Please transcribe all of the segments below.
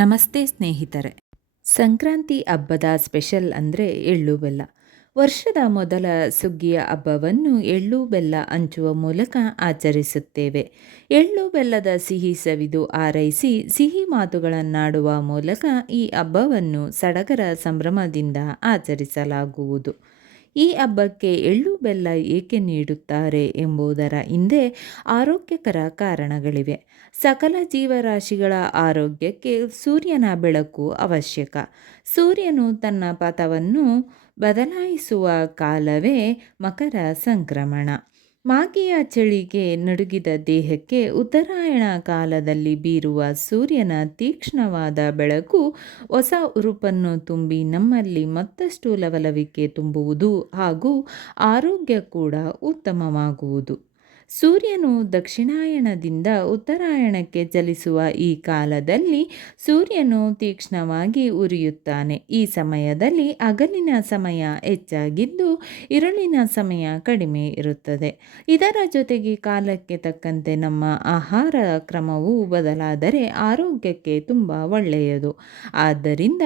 ನಮಸ್ತೆ ಸ್ನೇಹಿತರೆ. ಸಂಕ್ರಾಂತಿ ಹಬ್ಬದ ಸ್ಪೆಷಲ್ ಅಂದರೆ ಎಳ್ಳು ಬೆಲ್ಲ. ವರ್ಷದ ಮೊದಲ ಸುಗ್ಗಿಯ ಹಬ್ಬವನ್ನು ಎಳ್ಳು ಬೆಲ್ಲ ಹಂಚುವ ಮೂಲಕ ಆಚರಿಸುತ್ತೇವೆ. ಎಳ್ಳು ಬೆಲ್ಲದ ಸಿಹಿ ಸವಿದು ಆರೈಸಿ ಸಿಹಿ ಮಾತುಗಳನ್ನಾಡುವ ಮೂಲಕ ಈ ಹಬ್ಬವನ್ನು ಸಡಗರ ಸಂಭ್ರಮದಿಂದ ಆಚರಿಸಲಾಗುವುದು. ಈ ಹಬ್ಬಕ್ಕೆ ಎಳ್ಳು ಬೆಲ್ಲ ಏಕೆ ನೀಡುತ್ತಾರೆ ಎಂಬುದರ ಹಿಂದೆ ಆರೋಗ್ಯಕರ ಕಾರಣಗಳಿವೆ. ಸಕಲ ಜೀವರಾಶಿಗಳ ಆರೋಗ್ಯಕ್ಕೆ ಸೂರ್ಯನ ಬೆಳಕು ಅವಶ್ಯಕ. ಸೂರ್ಯನು ತನ್ನ ಪಥವನ್ನು ಬದಲಾಯಿಸುವ ಕಾಲವೇ ಮಕರ ಸಂಕ್ರಮಣ. ಮಾಗಿಯ ಚಳಿಗೆ ನಡುಗಿದ ದೇಹಕ್ಕೆ ಉತ್ತರಾಯಣ ಕಾಲದಲ್ಲಿ ಬೀರುವ ಸೂರ್ಯನ ತೀಕ್ಷ್ಣವಾದ ಬೆಳಕು ಹೊಸ ಉರುಪನ್ನು ತುಂಬಿ ನಮ್ಮಲ್ಲಿ ಮತ್ತಷ್ಟು ಲವಲವಿಕೆ ತುಂಬುವುದು ಹಾಗೂ ಆರೋಗ್ಯ ಕೂಡ ಉತ್ತಮವಾಗುವುದು. ಸೂರ್ಯನು ದಕ್ಷಿಣಾಯಣದಿಂದ ಉತ್ತರಾಯಣಕ್ಕೆ ಚಲಿಸುವ ಈ ಕಾಲದಲ್ಲಿ ಸೂರ್ಯನು ತೀಕ್ಷ್ಣವಾಗಿ ಉರಿಯುತ್ತಾನೆ. ಈ ಸಮಯದಲ್ಲಿ ಹಗಲಿನ ಸಮಯ ಹೆಚ್ಚಾಗಿದ್ದು ഇരുಳಿನ ಸಮಯ ಕಡಿಮೆ ಇರುತ್ತದೆ. ಇದರ ಜೊತೆಗೆ ಕಾಲಕ್ಕೆ ತಕ್ಕಂತೆ ನಮ್ಮ ಆಹಾರ ಕ್ರಮವೂ ಬದಲಾದರೆ ಆರೋಗ್ಯಕ್ಕೆ ತುಂಬ ಒಳ್ಳೆಯದು. ಆದ್ದರಿಂದ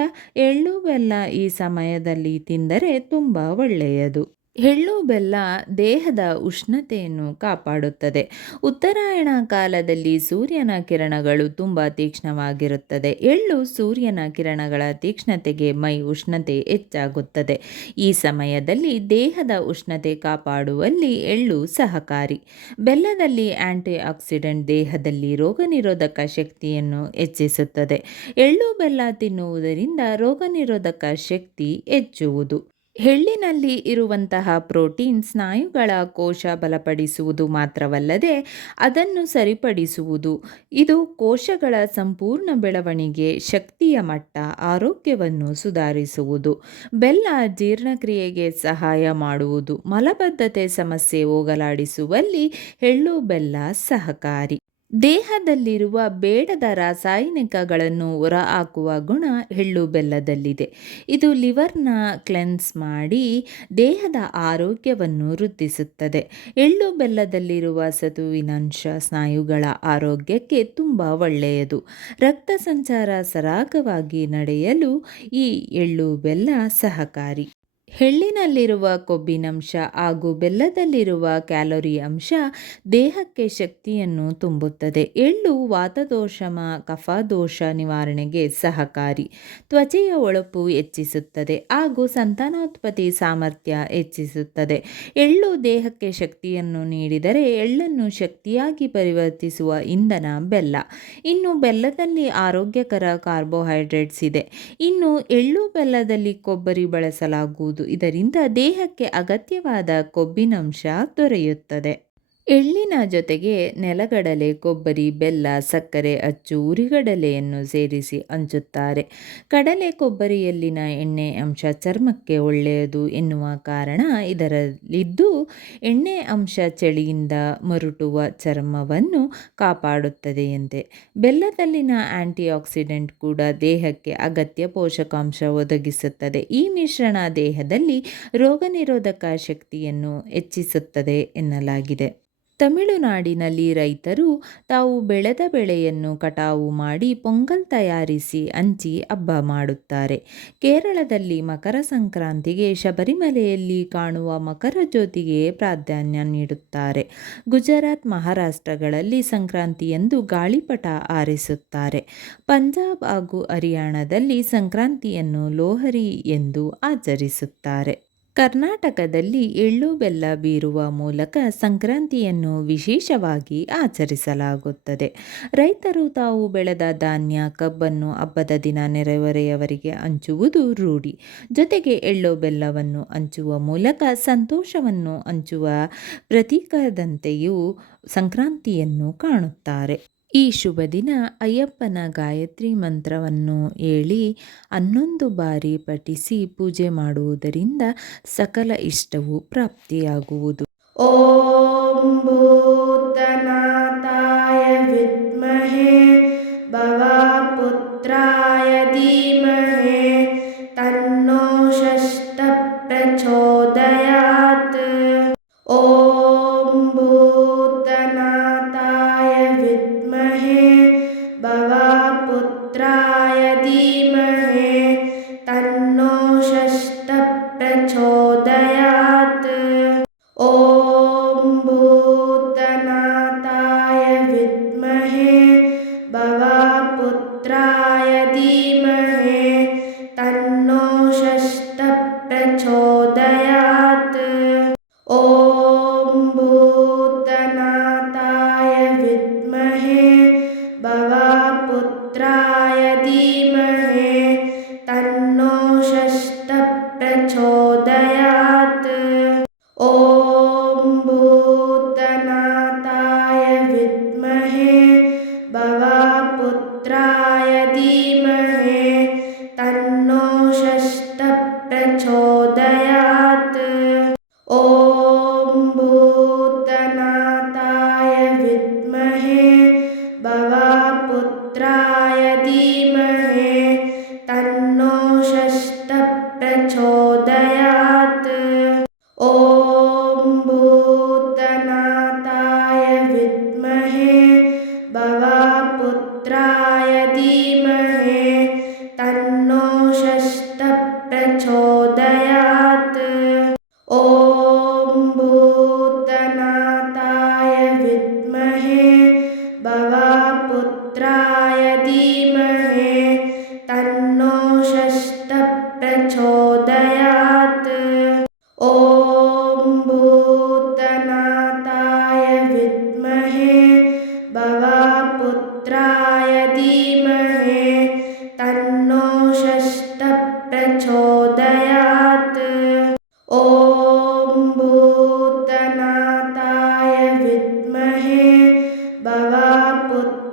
ಎಳ್ಳು ಬೆಲ್ಲ ಈ ಸಮಯದಲ್ಲಿ ತಿಂದರೆ ತುಂಬ ಒಳ್ಳೆಯದು. ಎಳ್ಳು ಬೆಲ್ಲ ದೇಹದ ಉಷ್ಣತೆಯನ್ನು ಕಾಪಾಡುತ್ತದೆ. ಉತ್ತರಾಯಣ ಕಾಲದಲ್ಲಿ ಸೂರ್ಯನ ಕಿರಣಗಳು ತುಂಬ ತೀಕ್ಷ್ಣವಾಗಿರುತ್ತದೆ. ಎಳ್ಳು ಸೂರ್ಯನ ಕಿರಣಗಳ ತೀಕ್ಷ್ಣತೆಗೆ ಮೈ ಉಷ್ಣತೆ ಹೆಚ್ಚಾಗುತ್ತದೆ. ಈ ಸಮಯದಲ್ಲಿ ದೇಹದ ಉಷ್ಣತೆ ಕಾಪಾಡುವಲ್ಲಿ ಎಳ್ಳು ಸಹಕಾರಿ. ಬೆಲ್ಲದಲ್ಲಿ ಆಂಟಿ ಆಕ್ಸಿಡೆಂಟ್ ದೇಹದಲ್ಲಿ ರೋಗನಿರೋಧಕ ಶಕ್ತಿಯನ್ನು ಹೆಚ್ಚಿಸುತ್ತದೆ. ಎಳ್ಳು ಬೆಲ್ಲ ತಿನ್ನುವುದರಿಂದ ರೋಗನಿರೋಧಕ ಶಕ್ತಿ ಹೆಚ್ಚುವುದು. ಎಳ್ಳಿನಲ್ಲಿ ಇರುವಂತಹ ಪ್ರೋಟೀನ್ ಸ್ನಾಯುಗಳ ಕೋಶ ಬಲಪಡಿಸುವುದು ಮಾತ್ರವಲ್ಲದೆ ಅದನ್ನು ಸರಿಪಡಿಸುವುದು. ಇದು ಕೋಶಗಳ ಸಂಪೂರ್ಣ ಬೆಳವಣಿಗೆ, ಶಕ್ತಿಯ ಮಟ್ಟ, ಆರೋಗ್ಯವನ್ನು ಸುಧಾರಿಸುವುದು. ಬೆಲ್ಲ ಜೀರ್ಣಕ್ರಿಯೆಗೆ ಸಹಾಯ ಮಾಡುವುದು. ಮಲಬದ್ಧತೆ ಸಮಸ್ಯೆ ಹೋಗಲಾಡಿಸುವಲ್ಲಿ ಎಳ್ಳು ಬೆಲ್ಲ ಸಹಕಾರಿ. ದೇಹದಲ್ಲಿರುವ ಬೇಡದ ರಾಸಾಯನಿಕಗಳನ್ನು ಹೊರಹಾಕುವ ಗುಣ ಎಳ್ಳು ಬೆಲ್ಲದಲ್ಲಿದೆ. ಇದು ಲಿವರ್ನ ಕ್ಲೆನ್ಸ್ ಮಾಡಿ ದೇಹದ ಆರೋಗ್ಯವನ್ನು ವೃದ್ಧಿಸುತ್ತದೆ. ಎಳ್ಳು ಬೆಲ್ಲದಲ್ಲಿರುವ ಸತುವಿನಂಶ ಸ್ನಾಯುಗಳ ಆರೋಗ್ಯಕ್ಕೆ ತುಂಬ ಒಳ್ಳೆಯದು. ರಕ್ತ ಸಂಚಾರ ಸರಾಗವಾಗಿ ನಡೆಯಲು ಈ ಎಳ್ಳು ಬೆಲ್ಲ ಸಹಕಾರಿ. ಎಳ್ಳಿನಲ್ಲಿರುವ ಕೊಬ್ಬಿನಂಶ ಹಾಗೂ ಬೆಲ್ಲದಲ್ಲಿರುವ ಕ್ಯಾಲೋರಿ ಅಂಶ ದೇಹಕ್ಕೆ ಶಕ್ತಿಯನ್ನು ತುಂಬುತ್ತದೆ. ಎಳ್ಳು ವಾತದೋಷ ಕಫದೋಷ ನಿವಾರಣೆಗೆ ಸಹಕಾರಿ. ತ್ವಚೆಯ ಹೊಳಪು ಹೆಚ್ಚಿಸುತ್ತದೆ ಹಾಗೂ ಸಂತಾನೋತ್ಪತ್ತಿ ಸಾಮರ್ಥ್ಯ ಹೆಚ್ಚಿಸುತ್ತದೆ. ಎಳ್ಳು ದೇಹಕ್ಕೆ ಶಕ್ತಿಯನ್ನು ನೀಡಿದರೆ ಎಳ್ಳನ್ನು ಶಕ್ತಿಯಾಗಿ ಪರಿವರ್ತಿಸುವ ಇಂಧನ ಬೆಲ್ಲ. ಇನ್ನು ಬೆಲ್ಲದಲ್ಲಿ ಆರೋಗ್ಯಕರ ಕಾರ್ಬೋಹೈಡ್ರೇಟ್ಸ್ ಇದೆ. ಇನ್ನು ಎಳ್ಳು ಬೆಲ್ಲದಲ್ಲಿ ಕೊಬ್ಬರಿ ಬಳಸಲಾಗುವುದು. ಇದರಿಂದ ದೇಹಕ್ಕೆ ಅಗತ್ಯವಾದ ಕೊಬ್ಬಿನಂಶ ದೊರೆಯುತ್ತದೆ. ಎಳ್ಳಿನ ಜೊತೆಗೆ ನೆಲಗಡಲೆ, ಕೊಬ್ಬರಿ, ಬೆಲ್ಲ, ಸಕ್ಕರೆ, ಅಚ್ಚು, ಹುರಿಗಡಲೆಯನ್ನು ಸೇರಿಸಿ ಹಂಚುತ್ತಾರೆ. ಕಡಲೆ ಕೊಬ್ಬರಿಯಲ್ಲಿನ ಎಣ್ಣೆ ಅಂಶ ಚರ್ಮಕ್ಕೆ ಒಳ್ಳೆಯದು ಎನ್ನುವ ಕಾರಣ ಇದರಲ್ಲಿದ್ದು ಎಣ್ಣೆ ಅಂಶ ಚಳಿಯಿಂದ ಮರುಟುವ ಚರ್ಮವನ್ನು ಕಾಪಾಡುತ್ತದೆಯಂತೆ. ಬೆಲ್ಲದಲ್ಲಿನ ಆಂಟಿ ಆಕ್ಸಿಡೆಂಟ್ ಕೂಡ ದೇಹಕ್ಕೆ ಅಗತ್ಯ ಪೋಷಕಾಂಶ ಒದಗಿಸುತ್ತದೆ. ಈ ಮಿಶ್ರಣ ದೇಹದಲ್ಲಿ ರೋಗನಿರೋಧಕ ಶಕ್ತಿಯನ್ನು ಹೆಚ್ಚಿಸುತ್ತದೆ ಎನ್ನಲಾಗಿದೆ. ತಮಿಳುನಾಡಿನಲ್ಲಿ ರೈತರು ತಾವು ಬೆಳೆದ ಬೆಳೆಯನ್ನು ಕಟಾವು ಮಾಡಿ ಪೊಂಗಲ್ ತಯಾರಿಸಿ ಹಂಚಿ ಹಬ್ಬ ಮಾಡುತ್ತಾರೆ. ಕೇರಳದಲ್ಲಿ ಮಕರ ಸಂಕ್ರಾಂತಿಗೆ, ಶಬರಿಮಲೆಯಲ್ಲಿ ಕಾಣುವ ಮಕರ ಜ್ಯೋತಿಗೆ ಪ್ರಾಧಾನ್ಯ ನೀಡುತ್ತಾರೆ. ಗುಜರಾತ್, ಮಹಾರಾಷ್ಟ್ರಗಳಲ್ಲಿ ಸಂಕ್ರಾಂತಿಯಂದು ಗಾಳಿಪಟ ಹಾರಿಸುತ್ತಾರೆ. ಪಂಜಾಬ್ ಹಾಗೂ ಹರಿಯಾಣದಲ್ಲಿ ಸಂಕ್ರಾಂತಿಯನ್ನು ಲೋಹರಿ ಎಂದು ಆಚರಿಸುತ್ತಾರೆ. ಕರ್ನಾಟಕದಲ್ಲಿ ಎಳ್ಳು ಬೆಲ್ಲ ಬೀರುವ ಮೂಲಕ ಸಂಕ್ರಾಂತಿಯನ್ನು ವಿಶೇಷವಾಗಿ ಆಚರಿಸಲಾಗುತ್ತದೆ. ರೈತರು ತಾವು ಬೆಳೆದ ಧಾನ್ಯ, ಕಬ್ಬನ್ನು ಹಬ್ಬದ ದಿನ ನೆರೆಹೊರೆಯವರಿಗೆ ಹಂಚುವುದು ರೂಢಿ. ಜೊತೆಗೆ ಎಳ್ಳು ಬೆಲ್ಲವನ್ನು ಹಂಚುವ ಮೂಲಕ ಸಂತೋಷವನ್ನು ಹಂಚುವ ಪ್ರತೀಕದಂತೆಯೂ ಸಂಕ್ರಾಂತಿಯನ್ನು ಕಾಣುತ್ತಾರೆ. ಈ ಶುಭ ದಿನ ಅಯ್ಯಪ್ಪನ ಗಾಯತ್ರಿ ಮಂತ್ರವನ್ನು ಹೇಳಿ 11 ಬಾರಿ ಪಠಿಸಿ ಪೂಜೆ ಮಾಡುವುದರಿಂದ ಸಕಲ ಇಷ್ಟವೂ ಪ್ರಾಪ್ತಿಯಾಗುವುದು. ಓಂ ಭೂತನಾಥಾಯ ವಿದ್ಮಹೇ ಭವಪುತ್ರಾಯ ಧೀಮಹಿ ತನ್ನೋ ಷಷ್ಠ ಪ್ರಚೋದಯಾತ್. ಓಂ ಭೂತನಾಥಾಯ ವಿದ್ಮಹೇ ಭವಪುತ್ರಾಯ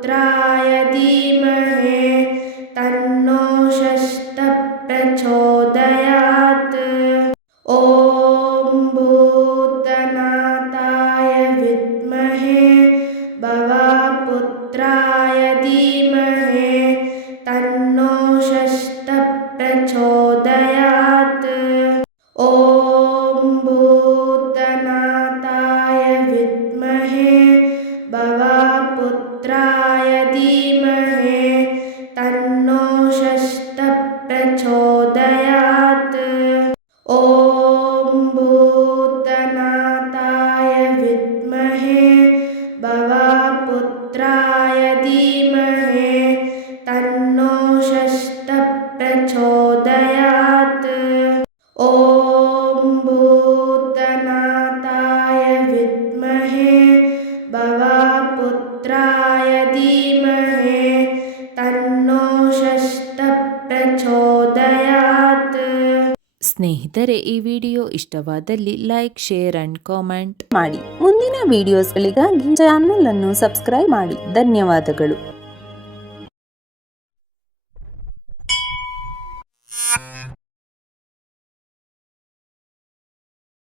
पुत्राय धीमहि तन्नो षष्ठः प्रचोदयात् ॐ भूतनाथाय विद्महे भवपुत्राय धीमहि तन्नो षष्ठः प्रचोदयात् ॐ भूतनाथाय विद्महे भवपुत्राय धीमहि तन्नो षष्ठः प्रचोदयात् ॐ भूतनाथाय विद्महे भवपुत्राय धीमहि तन्नो षष्ठः प्रचोदयात् ॐ भूतनाथाय विद्महे भवपुत्राय धीमहि तन्नो षष्ठः प्रचोदयात् ಸ್ನೇಹಿತರೆ, ಈ ವಿಡಿಯೋ ಇಷ್ಟವಾದಲ್ಲಿ ಲೈಕ್, ಶೇರ್ ಅಂಡ್ ಕಾಮೆಂಟ್ ಮಾಡಿ. ಮುಂದಿನ ವಿಡಿಯೋಸ್ಗಳಿಗಾಗಿ ಚಾನೆಲ್ ಅನ್ನು ಸಬ್ಸ್ಕ್ರೈಬ್ ಮಾಡಿ. ಧನ್ಯವಾದಗಳು.